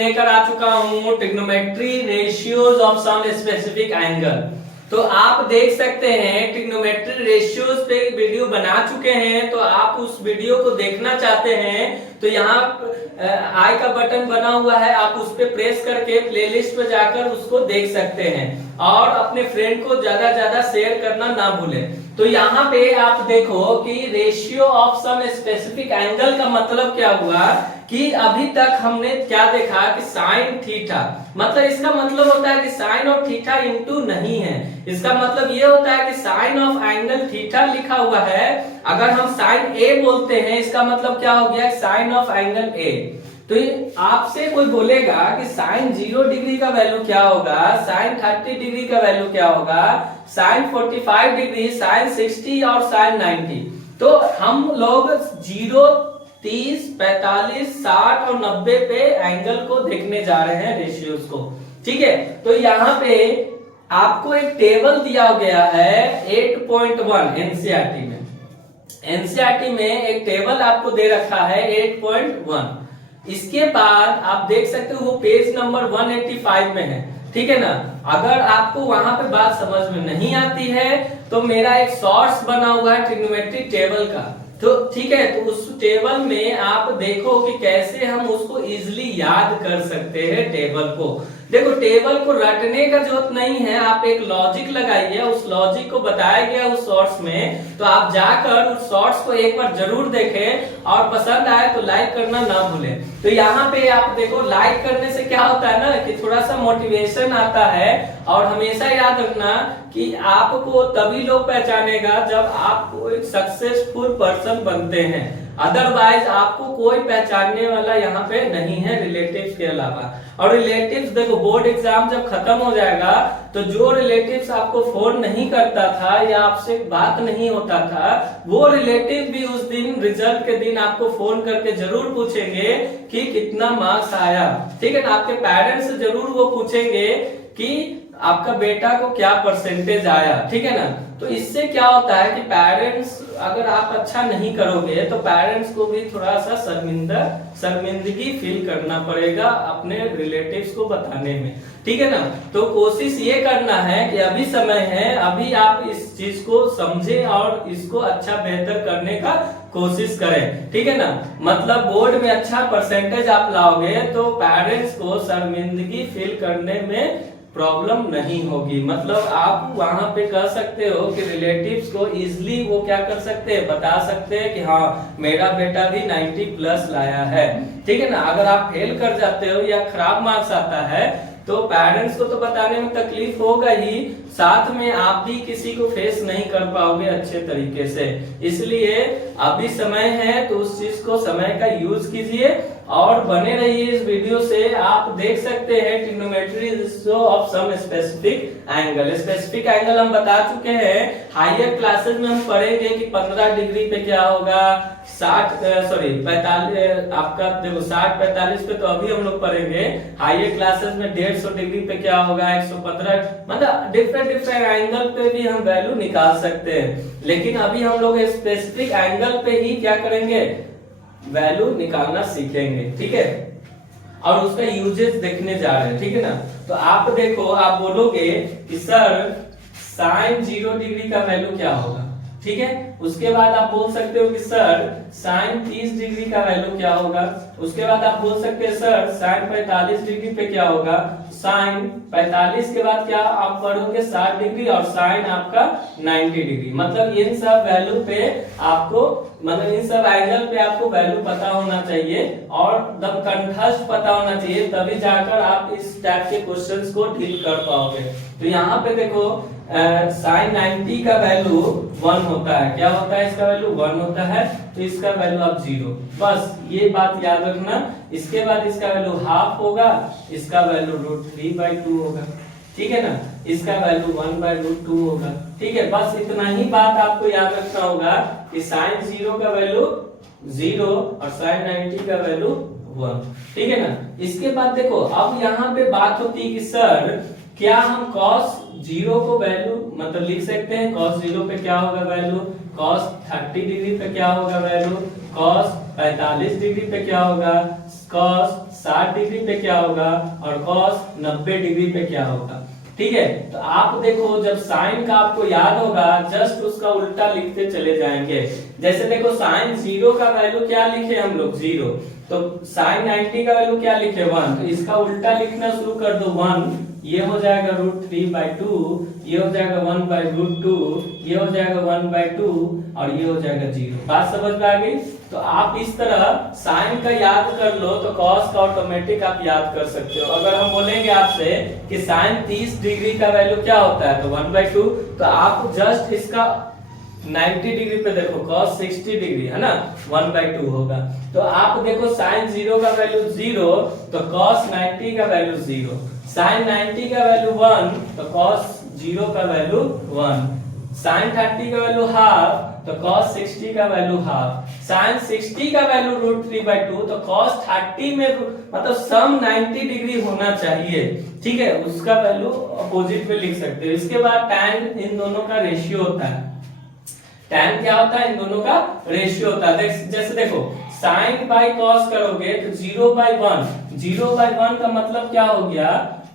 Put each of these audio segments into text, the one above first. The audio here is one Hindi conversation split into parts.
लेकर आ चुका हूँ trigonometry ratios of some specific angle. तो आप देख सकते हैं ट्रिग्नोमेट्री रेशियोज पे वीडियो बना चुके हैं। तो आप उस वीडियो को देखना चाहते हैं तो यहाँ आई का बटन बना हुआ है, आप उस पे प्रेस करके प्लेलिस्ट पे जाकर उसको देख सकते हैं और अपने फ्रेंड को ज्यादा शेयर करना ना भूलें। तो यहाँ पे आप देखो कि ratio of some specific angle का मतलब क्या हुआ कि अभी तक हमने क्या देखा कि साइन थीटा, मतलब इसका मतलब होता है कि साइन और थीटा इंटू नहीं है। इसका मतलब ये होता है कि साइन ऑफ एंगल थीटा लिखा हुआ है, अगर हम साइन ए बोलते हैं इसका मतलब क्या हो गया साइन ऑफ एंगल ए। तो आपसे कोई बोलेगा कि साइन 0 डिग्री का वैल्यू क्या होगा, साइन 30 डिग्री का वैल्यू क्या होगा, साइन 45 डिग्री, साइन 60 और साइन 90। तो हम लोग 0, 30, 45, 60 और 90 पे एंगल को देखने जा रहे हैं रेशियोज को। ठीक है, तो यहाँ पे आपको एक टेबल दिया गया है 8.1 एनसीईआरटी में। एनसीईआरटी में एक टेबल आपको दे रखा है 8.1। इसके बाद आप देख सकते हो वो पेज नंबर 185 में है। ठीक है ना, अगर आपको वहां पे बात समझ में नहीं आती है तो मेरा एक शॉर्ट्स बना हुआ है ट्रिग्नोमेट्री टेबल का, तो ठीक है, तो उस टेबल में आप देखो कि कैसे हम उसको इजिली याद कर सकते हैं टेबल को। देखो टेबल को रटने का जरूरत नहीं है, आप एक लॉजिक लगाइए, उस लॉजिक को बताया गया उस शॉर्ट्स में। तो आप जाकर उस शॉर्ट्स को एक बार जरूर देखें और पसंद आए तो लाइक करना ना भूलें। तो यहाँ पे आप देखो लाइक करने से क्या होता है ना कि थोड़ा सा मोटिवेशन आता है, और हमेशा याद रखना कि आपको तभी लोग पहचानेगा जब आप एक सक्सेसफुल पर्सन बनते हैं, अदरवाइज आपको कोई पहचानने वाला यहाँ पे नहीं है रिलेटिव्स के अलावा। और रिलेटिव्स देखो बोर्ड एग्जाम जब खत्म हो जाएगा तो जो रिलेटिव्स आपको फोन नहीं करता था या आपसे बात नहीं होता था, वो रिलेटिव भी उस दिन रिजल्ट के दिन आपको फोन करके जरूर पूछेंगे कि कितना मार्क्स आया। ठीक है ना, आपके पेरेंट्स से जरूर वो पूछेंगे कि आपका बेटा को क्या परसेंटेज आया। ठीक है ना, तो इससे क्या होता है कि पेरेंट्स, अगर आप अच्छा नहीं करोगे तो पेरेंट्स को भी थोड़ा सा शर्मिंदगी फील करना पड़ेगा अपने रिलेटिव्स को बताने में। ठीक है ना, तो कोशिश ये करना है कि अभी समय है, अभी आप इस चीज को समझें और इसको अच्छा बेहतर करने का कोशिश करें। ठीक है ना, मतलब बोर्ड में अच्छा परसेंटेज आप लाओगे तो पेरेंट्स को शर्मिंदगी फील करने में प्रॉब्लम नहीं होगी। मतलब आप वहां पे कह सकते हो कि रिलेटिव्स को इजिली वो क्या कर सकते हैं, बता सकते हैं कि हाँ मेरा बेटा भी 90 प्लस लाया है। ठीक है ना, अगर आप फेल कर जाते हो या खराब मार्क्स आता है तो पेरेंट्स को तो बताने में तकलीफ होगा ही, साथ में आप भी किसी को फेस नहीं कर पाओगे अच्छे तरीके से। इसलिए अभी समय है तो उस चीज को समय का यूज कीजिए और बने रहिए इस वीडियो से। आप देख सकते हैं trigonometry ratio of some specific angle. Specific angle हम बता चुके हैं, हायर क्लासेस में हम पढ़ेंगे कि 15 डिग्री पे क्या होगा, 45 आपका देखो 60-45 पे तो अभी हम लोग पढ़ेंगे। हायर क्लासेस में 150 डिग्री पे क्या होगा, 115, मतलब डिफरेंट एंगल पे भी हम वैल्यू निकाल सकते हैं। लेकिन अभी हम लोग स्पेसिफिक एंगल पे ही क्या करेंगे, वैल्यू निकालना सीखेंगे। ठीक है, और उसका यूजेस देखने जा रहे हैं। ठीक है ना, तो आप देखो, आप बोलोगे कि सर साइन 0 डिग्री का वैल्यू क्या होगा। ठीक है, उसके बाद आप बोल सकते हो कि सर साइन 30 डिग्री का वैल्यू क्या होगा। उसके बाद आप बोल सकते हैं सर साइन 45 डिग्री पे क्या होगा। साइन 45 के बाद क्या आप पढ़ोगे 60 डिग्री और साइन आपका 90 डिग्री। मतलब इन सब वैल्यू पे आपको, मतलब इन सब एंगल पे आपको वैल्यू पता होना चाहिए और एकदम कंठस्थ पता होना चाहिए, तभी जाकर आप इस टाइप के क्वेश्चंस को डील कर पाओगे। तो यहाँ पे देखो साइन 90 का वैल्यू 1 होता है। क्या होता है इसका वैल्यू 1 होता है, तो इसका वैल्यू अब 0। बस ये बात याद रखना। इसके बाद इसका वैल्यू हाफ होगा, इसका वैल्यू √3/2 होगा। ठीक है ना, इसका वैल्यू 1/√2 होगा। ठीक है, बस इतना ही बात आपको याद रखना होगा कि साइन 0 का वैल्यू 0 और साइन 90 का वैल्यू 1। ठीक है ना, इसके बाद देखो अब यहाँ पे बात होती है कि सर क्या हम cos 0 को वैल्यू मतलब लिख सकते हैं, cos 0 पे क्या होगा वैल्यू, cos 30 डिग्री पे क्या होगा वैल्यू, cos 45 डिग्री पे क्या होगा, cos 60 डिग्री पे क्या होगा और cos 90 डिग्री पे क्या होगा। ठीक है, तो आप देखो जब साइन का आपको याद होगा जस्ट उसका उल्टा लिखते चले जाएंगे। जैसे देखो साइन 0 का वैल्यू क्या लिखे हम लोग 0, तो साइन 90 का वैल्यू क्या लिखे 1, तो इसका उल्टा लिखना शुरू कर दो 1, ये हो जाएगा √3/2, ये हो जाएगा 1/√2, ये हो जाएगा 1/2 और ये हो जाएगा 0। बात समझ में आ गई। तो आप इस तरह साइन का याद कर लो तो कॉस का ऑटोमेटिक आप याद कर सकते हो। अगर हम बोलेंगे आपसे कि साइन 30 डिग्री का वैल्यू क्या होता है तो 1/2, तो आप जस्ट इसका 90 डिग्री पे देखो cos 60 डिग्री है ना 1/2 होगा। तो आप देखो साइन 0 का वैल्यू 0 तो cos 90 का वैल्यू 0, साइन 90 का वैल्यू 1 तो cos 0 का वैल्यू 1, साइन 30 का वैल्यू हाफ तो cos 60 का वैल्यू हाफ, साइन 60 का वैल्यू √3/2 तो cos 30 में मतलब सम 90 डिग्री होना चाहिए। ठीक है, उसका वैल्यू अपोजिट में लिख सकते हो। इसके बाद tan इन दोनों का रेशियो होता है। tan क्या होता है, इन दोनों का रेशियो होता है। जैसे देखो साइन बाई कॉस करोगे तो 0/1, 0/1 का मतलब क्या हो गया,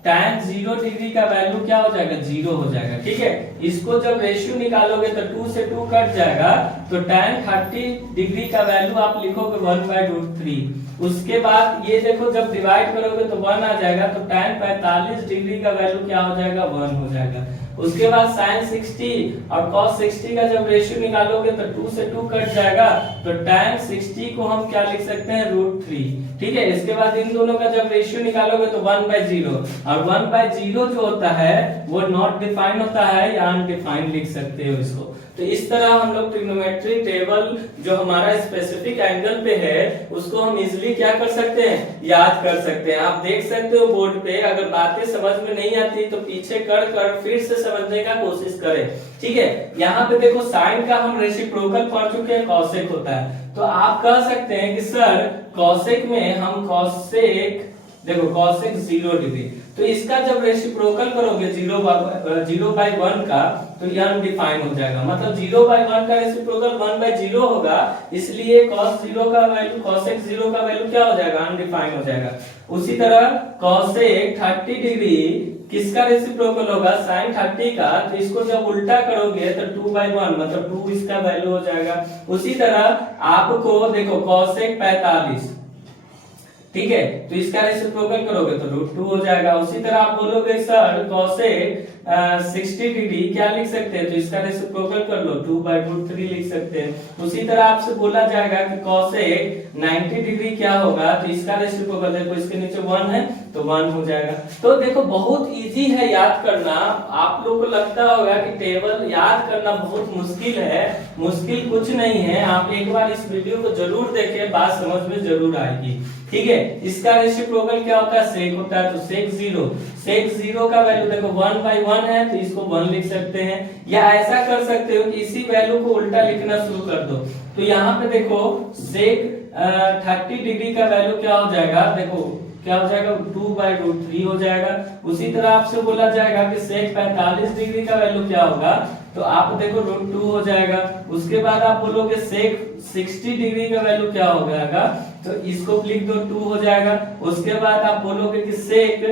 tan 0 डिग्री का वैल्यू क्या हो जाएगा 0 हो जाएगा। ठीक है, इसको जब रेशियो निकालोगे तो 2 से 2 कट जाएगा, तो tan 30 डिग्री का वैल्यू आप लिखोगे 1/√3। उसके बाद ये देखो जब डिवाइड करोगे तो 1 आ जाएगा, तो tan 45 डिग्री का वैल्यू क्या हो जाएगा 1 हो जाएगा। उसके बाद sin 60 और cos 60 का जब रेशियो निकालोगे तो 2 से 2 कट जाएगा, तो tan 60 को हम क्या लिख सकते हैं √3। ठीक है, इसके बाद इन दोनों का जब रेशियो निकालोगे तो 1/0, और 1/0 जो होता है वो नॉट डिफाइन होता है या अनडिफाइंड लिख सकते हो इसको। तो इस तरह हम लोग ट्रिग्नोमेट्री टेबल जो हमारा स्पेसिफिक एंगल पे है उसको हम इजिली क्या कर सकते हैं, याद कर सकते हैं। आप देख सकते हो बोर्ड पे, अगर बातें समझ में नहीं आती तो पीछे कर फिर से समझने का कोशिश करें। ठीक है, यहाँ पे देखो साइन का हम रेसिप्रोकल पढ़ चुके हैं, कॉसेक होता है। तो आप कह सकते हैं कि सर कॉसेक में हम कॉसेक देखो कॉसेक 0 डिग्री, तो इसका जब रेसिप्रोकल करोगे 0/1 का तो ये अनडिफाइन हो जाएगा। मतलब 0/1 का रेसिप्रोकल 1/0 होगा, इसलिए cos 0 का वैल्यू cosec 0 का वैल्यू क्या हो जाएगा अनडिफाइन हो जाएगा। उसी तरह cosec 30 डिग्री किसका रेसिप्रोकल होगा sin 30 का, तो इसको जब उल्टा करोगे तो 2/1 मतलब 2 इसका वैल्यू हो जाएगा। उसी तरह आपको देखो cosec 45, ठीक है, तो इसका रेसिप्रोकल करोगे तो √2 हो जाएगा। उसी तरह आप बोलोगे सर cosec 60 डिग्री क्या लिख सकते हैं, तो इसका रेसिप्रोकल कर लो 2/√3 लिख सकते हैं। उसी तरह आपसे बोला जाएगा कि cosec 90 डिग्री क्या होगा, तो इसका रेसिप्रोकल देखो इसके नीचे 1 है तो 1 हो जाएगा। तो देखो बहुत इजी है याद करना। आप लोगों को लगता होगा कि टेबल याद करना बहुत मुश्किल है, मुश्किल कुछ नहीं है। आप एक बार इस वीडियो को जरूर देखें, बात समझ में जरूर आएगी। ठीक है, इसका रेसिप्रोकल क्या होता है सेक होता है, तो सेक 0 का वैल्यू देखो 1/1 है तो इसको 1 लिख सकते हैं, या ऐसा कर सकते हो कि इसी वैल्यू को उल्टा लिखना शुरू कर दो। तो यहाँ पे देखो सेक 30 डिग्री का वैल्यू क्या हो जाएगा, देखो क्या हो जाएगा 2/√3 हो जाएगा। उसी तरह आपसे बोला जाएगा कि सेक 45 डिग्री का वैल्यू क्या होगा, तो आप देखो √2 हो जाएगा। उसके बाद आप बोलोगे सेक 60 डिग्री का वैल्यू क्या हो जाएगा, तो इसको लिख दो 2 हो जाएगा। उसके बाद आप बोलोगे कि सेक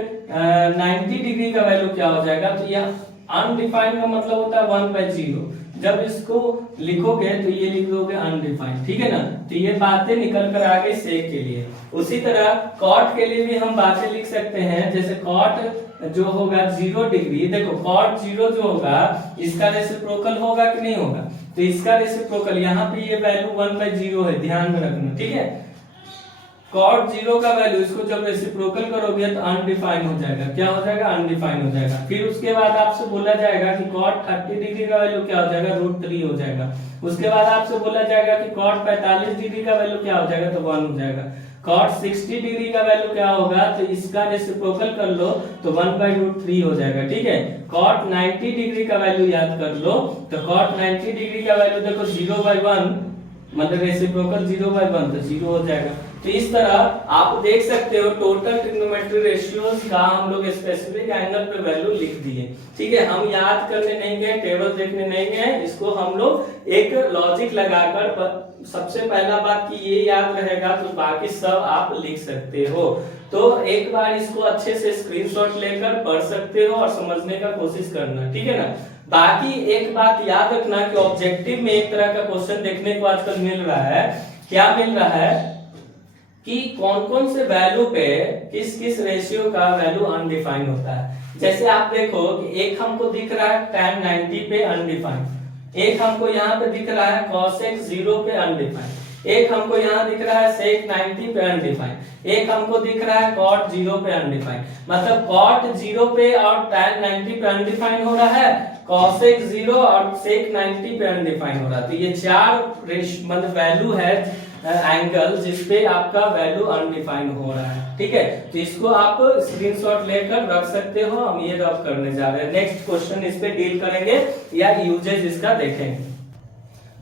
90 डिग्री का वैल्यू क्या हो जाएगा, तो यह अनडिफाइंड का मतलब होता है 1/0। जब इसको लिखोगे तो ये लिख दोगे अनडिफाइंड। ठीक है ना, तो ये बातें निकल कर आ गई सेक के लिए। उसी तरह कॉट के लिए भी हम बातें लिख सकते हैं। जैसे कॉट जो होगा 0 डिग्री, देखो कॉट 0 जो होगा इसका रेसिप्रोकल होगा कि नहीं होगा, तो इसका रेसिप्रोकल यहाँ पे ये वैल्यू 1/0 है, ध्यान में रखना। ठीक है, cot 0 का वैल्यू इसको जब रेसिप्रोकल करोगे तो अनडिफाइन हो जाएगा। क्या हो जाएगा अनडिफाइन हो जाएगा। फिर उसके बाद आपसे बोला जाएगा कि cot 30 डिग्री का वैल्यू क्या हो जाएगा √3 हो जाएगा। उसके बाद आपसे बोला जाएगा कि cot 45 डिग्री का वैल्यू क्या हो जाएगा, तो 1 हो जाएगा। cot 60 डिग्री का वैल्यू क्या होगा, तो इसका रेसिप्रोकल कर लो तो 1/√3 हो जाएगा। ठीक है, cot 90 डिग्री का वैल्यू याद कर लो, तो cot 90 डिग्री का वैल्यू देखो 0/1 मतलब रेसिप्रोकल 0/1 तो 0 हो जाएगा। तो इस तरह आप देख सकते हो टोटल ट्रिग्नोमेट्री रेशियोज का हम लोग स्पेसिफिक एंगल पे वैल्यू लिख दिए। ठीक है, हम याद करने नहीं गए, टेबल देखने नहीं गए, इसको हम लोग एक लॉजिक लगाकर सबसे पहला बात कि ये याद रहेगा तो बाकी सब आप लिख सकते हो। तो एक बार इसको अच्छे से स्क्रीनशॉट लेकर पढ़ सकते हो और समझने का कोशिश करना, ठीक है ना। बाकी एक बात याद रखना कि ऑब्जेक्टिव में एक तरह का क्वेश्चन देखने को आजकल मिल रहा है। क्या मिल रहा है कि कौन कौन से वैल्यू पे किस किस रेशियो का वैल्यू अनडिफाइंड होता है। जैसे आप देखो कि एक हमको दिख रहा है tan 90 पे अनडिफाइंड, एक हमको यहाँ पे दिख रहा है cosec 0 पे अनडिफाइंड, एक हमको यहाँ दिख रहा है sec 90 पे अनडिफाइंड, एक हमको दिख रहा है cot 0 पे अनडिफाइंड। मतलब cot 0 पे और tan 90 पे अनडिफाइंड हो रहा है, cosec 0 और sec 90 पे अनडिफाइंड हो रहा है। तो ये चार मतलब वैल्यू है एंगल जिसपे आपका वैल्यू अनडिफाइंड हो रहा है। ठीक है, तो इसको आप स्क्रीनशॉट लेकर रख सकते हो। हम ये रब करने जा रहे हैं, नेक्स्ट क्वेश्चन इस पे डील करेंगे या यूजेस इसका देखेंगे।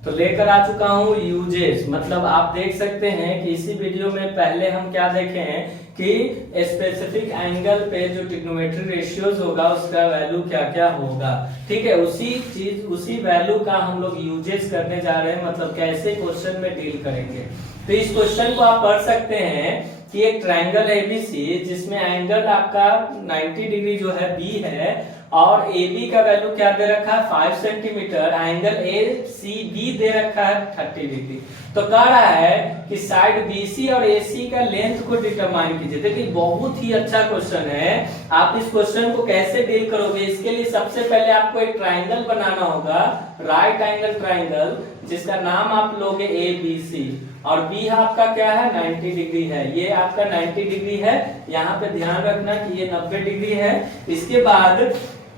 तो लेकर आ चुका हूँ यूजेस, मतलब आप देख सकते हैं कि इसी वीडियो में पहले हम क्या देखे हैं कि स्पेसिफिक एंगल पे जो ट्रिग्नोमेट्री रेशियोज होगा उसका वैल्यू क्या क्या होगा। ठीक है, उसी वैल्यू का हम लोग यूजेस करने जा रहे हैं, मतलब कैसे क्वेश्चन में डील करेंगे। तो इस क्वेश्चन को आप पढ़ सकते हैं कि एक ट्रायंगल एबीसी जिसमें एंगल आपका 90 डिग्री जो है बी है और AB का वैल्यू क्या दे रखा है 5 सेंटीमीटर, एंगल ACB दे रखा है 30 डिग्री। तो कह रहा है कि साइड BC और AC का लेंथ को डिटरमाइन कीजिए। देखिए बहुत ही अच्छा क्वेश्चन है। आप इस क्वेश्चन को कैसे डील करोगे, इसके लिए सबसे पहले आपको एक ट्राइंगल बनाना होगा, राइट एंगल ट्राइंगल, जिसका नाम आप लोगे ABC और B आपका क्या है 90 डिग्री है। ये आपका 90 डिग्री है, यहाँ पे ध्यान रखना कि ये 90 डिग्री है। इसके बाद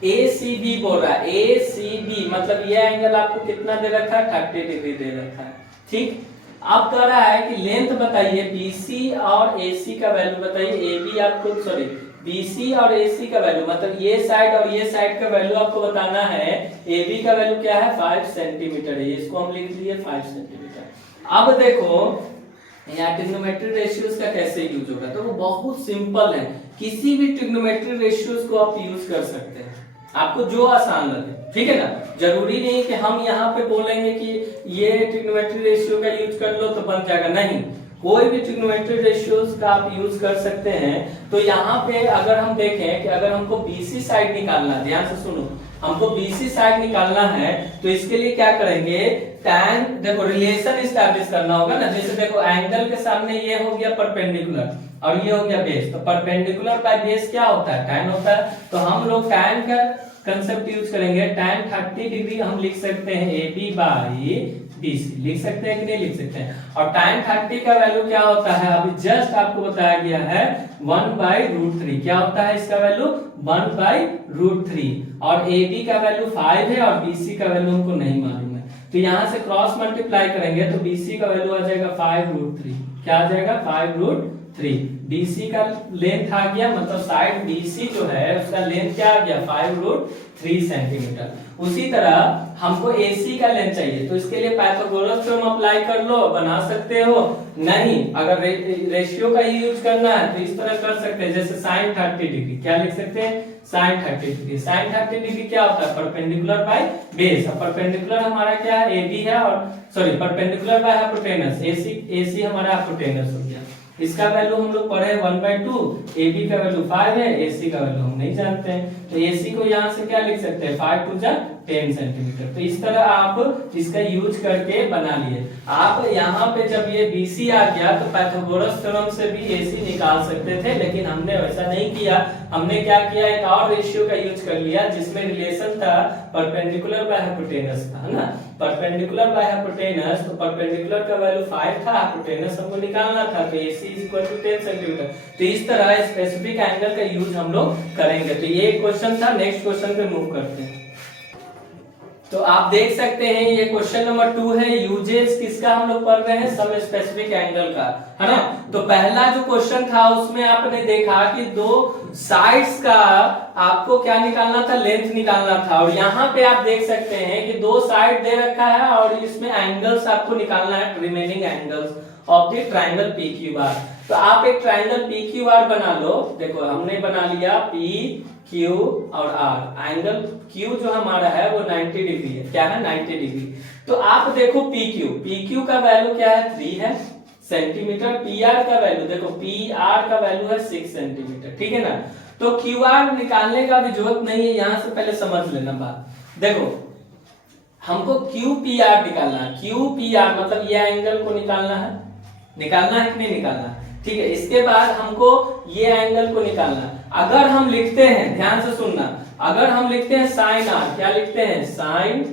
ACB बोल रहा है, ACB मतलब ये एंगल आपको कितना दे रखा है 30 डिग्री दे रखा है। ठीक, अब कह रहा है कि लेंथ बताइए BC और AC का वैल्यू बताइए। AB आपको सॉरी BC और AC का वैल्यू मतलब ये साइड और ये साइड का वैल्यू आपको बताना है। AB का वैल्यू क्या है 5 सेंटीमीटर है, इसको हम लिख लिए 5 सेंटीमीटर। अब देखो यहाँ ट्रिग्नोमेट्री रेशियोज का कैसे यूज होगा, तो वो बहुत सिंपल है। किसी भी ट्रिग्नोमेट्री रेशियोज को आप यूज कर सकते हैं, आपको जो आसान लगे। ठीक है ना, जरूरी नहीं कि हम यहाँ पे बोलेंगे कि ये ट्रिग्नोमेट्री रेशियो का यूज कर लो तो बन जाएगा, नहीं, कोई भी ट्रिग्नोमेट्री रेशियोज का आप यूज कर सकते हैं। तो यहाँ पे अगर हम देखें कि अगर हमको BC साइड निकालना है, ध्यान से सुनो, हमको BC साइड निकालना है तो इसके लिए क्या करेंगे, tan देखो रिलेशन एस्टैब्लिश करना होगा ना। जैसे देखो एंगल के सामने ये हो गया परपेंडिकुलर और ये हो गया बेस, तो परपेंडिकुलर बाय बेस क्या होता है tan होता है। तो हम लोग tan का कंसेप्ट यूज करेंगे, tan 30 डिग्री हम लिख सकते हैं AB बाई BC, लिख सकते हैं कि नहीं लिख सकते हैं। और tan 30 का वैल्यू क्या होता है, अभी जस्ट आपको बताया गया है 1/√3। क्या होता है इसका वैल्यू 1/√3 और AB का वैल्यू 5 है और BC का वैल्यू हमको नहीं मालूम है। तो यहाँ से क्रॉस मल्टीप्लाई करेंगे तो BC का वैल्यू आ जाएगा 5√3। क्या आ जाएगा 5√3। BC का लेंथ आ गया, मतलब साइड BC जो है उसका लेंथ क्या आ गया 5√3 सेंटीमीटर। उसी तरह हमको AC का लेंथ चाहिए, तो इसके लिए पाइथागोरस थ्योरम अप्लाई कर लो, बना सकते हो। नहीं, अगर रेशियो का ही यूज करना है तो इस तरह कर सकते हैं, जैसे sin 30 डिग्री क्या लिख सकते हैं sin 30 डिग्री। sin 30 डिग्री क्या होता है परपेंडिकुलर बाय बेस। अब परपेंडिकुलर हमारा क्या है AB है और sorry perpendicular by hypotenuse, AC हमारा हाइपोटेनस हो गया। इसका वैल्यू हम लोग पढ़े 1/2, AB का वैल्यू 5 है, AC का वैल्यू हम नहीं जानते हैं। तो AC को यहाँ से क्या लिख सकते हैं 5 × 10 सेंटीमीटर। तो इस तरह आप इसका यूज करके बना लिए। आप यहाँ पे जब ये BC आ गया तो पाइथागोरस थ्योरम से भी AC निकाल सकते थे, लेकिन हमने वैसा नहीं किया। हमने क्या किया, एक और रेशियो का यूज कर लिया जिसमें रिलेशन था परपेंडिकुलर बाय हाइपोटेनस का, है ना। परपेंडिकुलर बाय हाइपोटेनस, तो परपेंडिकुलर का वैल्यू 5 था, हाइपोटेनस हमको निकालना था, तो AC = 10 सेंटीमीटर। तो इस तरह स्पेसिफिक एंगल का यूज हम लोग करेंगे। तो ये क्वेश्चन था, नेक्स्ट क्वेश्चन पे मूव करते हैं। तो आप देख सकते हैं ये क्वेश्चन नंबर 2 है, यूजेस किसका हम लोग पढ़ रहे हैं, सम स्पेसिफिक एंगल का, है ना। तो पहला जो क्वेश्चन था उसमें आपने देखा कि दो साइड्स का आपको क्या निकालना था, लेंथ निकालना था। और यहाँ पे आप देख सकते हैं कि दो साइड दे रखा है और इसमें एंगल्स आपको निकालना है, remaining angles. Of the triangle P Q R. तो आप एक ट्राइंगल पी क्यू आर बना लो। देखो हमने बना लिया पी क्यू और आर। एंगल क्यू जो हमारा है वो 90 डिग्री है। क्या है? 90 डिग्री। तो आप देखो पी क्यू का वैल्यू क्या है? 3 है सेंटीमीटर। पी आर का वैल्यू देखो, पी आर का वैल्यू है 6 सेंटीमीटर। ठीक है ना। तो क्यू आर निकालने का भी जरूरत नहीं है, यहां से पहले समझ लेना बात। देखो हमको क्यू पी आर निकालना है। क्यू पी आर मतलब ये एंगल को निकालना है कि नहीं निकालना? ठीक है। इसके बाद हमको ये एंगल को निकालना है। अगर हम लिखते हैं, ध्यान से सुनना, अगर हम लिखते हैं साइन आर, क्या लिखते हैं? साइन,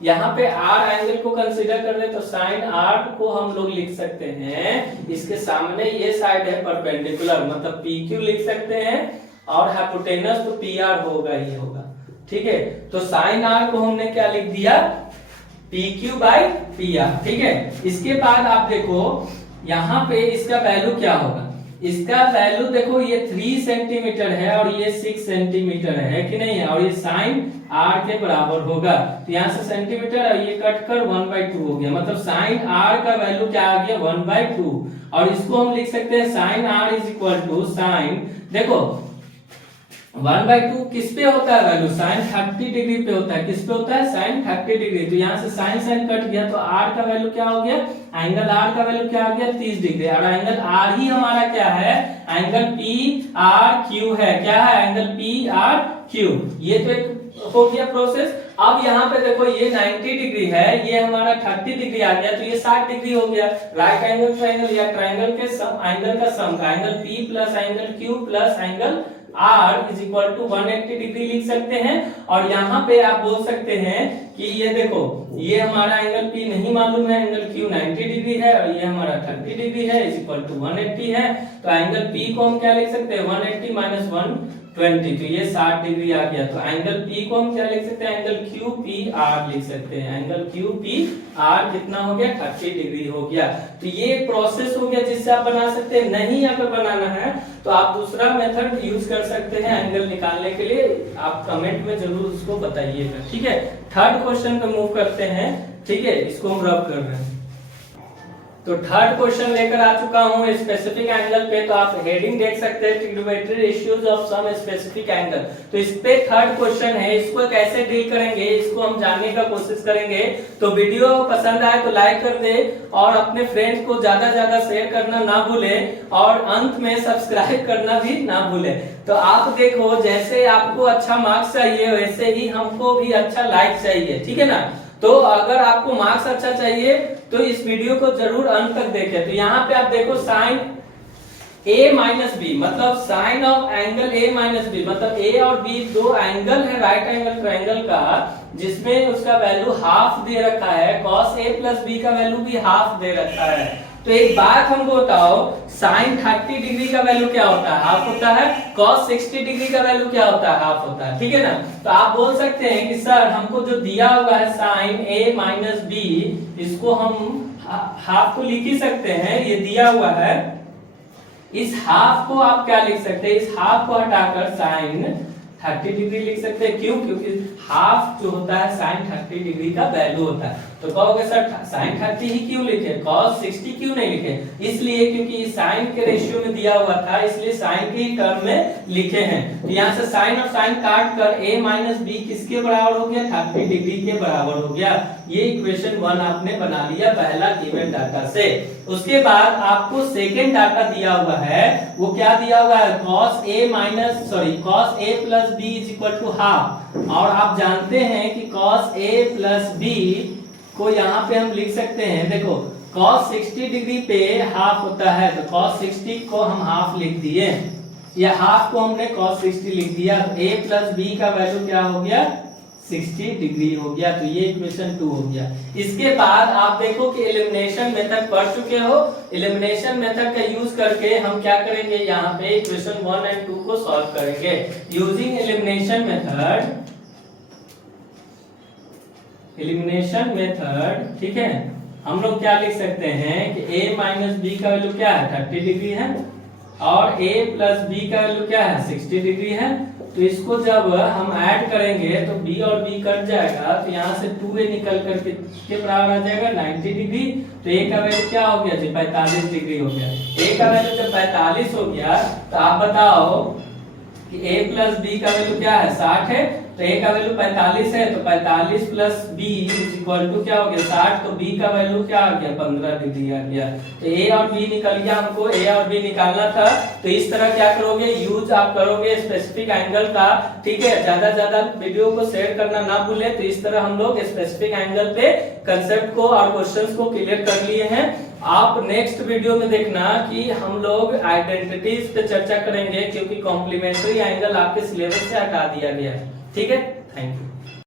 यहाँ पे आर एंगल को कंसीडर कर दे तो साइन आर को हम लोग लिख सकते हैं, इसके सामने ये साइड है परपेंडिकुलर, मतलब पी क्यू लिख सकते हैं, और हाइपोटेनस तो पी आर होगा ही होगा। ठीक है। तो साइन आर को हमने क्या लिख दिया? P Q by P R. ठीक है। इसके बाद आप देखो यहाँ पे इसका वैल्यू क्या होगा? इसका वैल्यू देखो, ये 3 सेंटीमीटर है और ये 6 सेंटीमीटर है कि नहीं है, और ये साइन आर के बराबर होगा। तो यहाँ से सेंटीमीटर और ये कट कर 1/2 हो गया, मतलब साइन आर का वैल्यू क्या आ गया? 1/2। और इसको हम लिख सकते हैं sine R is equal to sine, देखो 1/2 किस पे होता है वैल्यू? साइन 30 डिग्री पे होता है। किस पे होता है? Sine 30 degree. तो यहाँ से साइन साइन कट गया, तो आर का वैल्यू क्या हो गया? एंगल आर का वैल्यू क्या आ गया? 30 डिग्री। और एंगल आर ही हमारा क्या है? एंगल पी आर क्यू है। क्या है? Angle P R Q. ये तो एक हो गया प्रोसेस। अब यहाँ पे देखो ये 90 डिग्री है, ये हमारा 30 डिग्री आ गया, तो ये 60 डिग्री हो गया। राइट एंगल ट्राइंगल या ट्राइंगल के सम, एंगल का सम का angle P plus angle Q plus angle R is equal to 180 degree लिख सकते हैं। और यहाँ पे आप बोल सकते हैं कि ये देखो, ये हमारा एंगल P नहीं मालूम है, एंगल Q 90 डिग्री है और ये हमारा 30 डिग्री है, इज इक्वल टू 180 है। तो एंगल P को हम क्या लिख सकते हैं? 180 माइनस 120, तो ये 60 डिग्री आ गया। तो एंगल P को हम क्या लिख सकते हैं? एंगल QPR लिख सकते हैं। एंगल QPR कितना हो गया? 30 डिग्री हो गया। तो ये प्रोसेस हो गया जिससे आप बना सकते हैं। नहीं अगर बनाना है तो आप दूसरा मेथड यूज कर सकते हैं एंगल निकालने के लिए। आप कमेंट में जरूर उसको बताइएगा। ठीक है। थर्ड क्वेश्चन पे मूव करते हैं। ठीक है, इसको हम रब कर रहे हैं। तो थर्ड क्वेश्चन लेकर आ चुका हूं स्पेसिफिक एंगल पे। तो आप हेडिंग देख सकते हैं, trigonometry ratios of some specific angle. तो इस पे थर्ड क्वेश्चन है, इसको कैसे डील करेंगे इसको हम जानने का कोशिश करेंगे। तो वीडियो पसंद आए तो लाइक कर दे और अपने फ्रेंड्स को ज्यादा ज्यादा शेयर करना ना भूले, और अंत में सब्सक्राइब करना भी ना भूले। तो आप देखो, जैसे आपको अच्छा मार्क्स चाहिए वैसे ही हमको भी अच्छा लाइक चाहिए। ठीक है ना। तो अगर आपको मार्क्स अच्छा चाहिए तो इस वीडियो को जरूर अंत तक देखें। तो यहाँ पे आप देखो साइन a माइनस बी, मतलब sine of angle a minus B, मतलब a और b दो एंगल है राइट एंगल ट्रायंगल का, जिसमें उसका वैल्यू हाफ दे रखा है। cos a प्लस b का वैल्यू भी हाफ दे रखा है। तो एक बात हमको बताओ, साइन 30 डिग्री का वैल्यू क्या होता है? हाफ होता है। cos 60 डिग्री का वैल्यू क्या होता है? हाफ होता है। ठीक है ना। तो आप बोल सकते हैं कि सर हमको जो दिया हुआ है साइन a माइनस बी, इसको हम हाफ को लिख ही सकते हैं, ये दिया हुआ है। इस हाफ को आप क्या लिख सकते हैं? इस हाफ को हटाकर साइन 30 डिग्री लिख सकते हैं। क्यों? क्योंकि हाफ जो होता है साइन 30 डिग्री का वैल्यू होता है। तो कहोगे सर साइन 30 ही क्यों लिखे, cos 60 क्यों नहीं लिखे? इसलिए क्योंकि साइन के रेशियो में दिया हुआ था, इसलिए साइन के टर्म में लिखे हैं। तो यहाँ से साइन और साइन काट कर a माइनस बी किसके बराबर हो गया? 30 डिग्री के बराबर हो गया। ये इक्वेशन 1 आपने बना लिया पहला गिवन डाटा से। उसके बाद आपको सेकेंड डाटा दिया हुआ है, वो क्या दिया हुआ है? cos a plus B is equal to half. और आप जानते हैं कि cos a प्लस बी को यहाँ पे हम लिख सकते हैं, देखो cos 60 डिग्री पे हाफ होता है, तो cos 60 को हम हाफ लिख दिए, या हाफ को हमने cos 60 लिख दिया। तो a प्लस बी का वैल्यू क्या हो गया? 60 डिग्री हो गया। तो ये इक्वेशन 2 हो गया। इसके बाद आप देखो कि एलिमिनेशन मेथड पढ़ चुके हो। एलिमिनेशन मेथड का यूज करके हम क्या करेंगे? यहाँ पे इक्वेशन 1 एंड 2 को सॉल्व करेंगे using elimination method. Elimination method, ठीक है। हम लोग क्या लिख सकते हैं कि a माइनस बी का वैल्यू क्या है? 30 डिग्री है। और a प्लस बी का वैल्यू क्या है 60 डिग्री है। तो इसको जब हम ऐड करेंगे तो b और b कट जाएगा, तो यहाँ से 2a निकल करके के बराबर आ जाएगा 90 डिग्री। तो a का वैल्यू क्या हो गया जी 45 डिग्री हो गया। a का वैल्यू जब 45 हो गया तो आप बताओ कि a प्लस बी का वैल्यू क्या है 60 है। तो a का वैल्यू 45 है, तो 45 प्लस b इक्वल टू क्या हो गया 60। तो b का वैल्यू क्या आ गया 15 डिग्री आ गया। तो a और b निकल गया, हमको a और b निकालना था। तो इस तरह क्या करोगे, यूज आप करोगे स्पेसिफिक एंगल का। ठीक है, ज्यादा वीडियो को शेयर करना ना भूलें। तो इस तरह हम लोग स्पेसिफिक एंगल पे कंसेप्ट को और क्वेश्चंस को क्लियर कर लिए हैं। आप नेक्स्ट वीडियो में देखना कि हम लोग आइडेंटिटीज पे चर्चा करेंगे, क्योंकि कॉम्प्लीमेंट्री एंगल आपके सिलेबस से हटा दिया गया है। ठीक है, थैंक यू।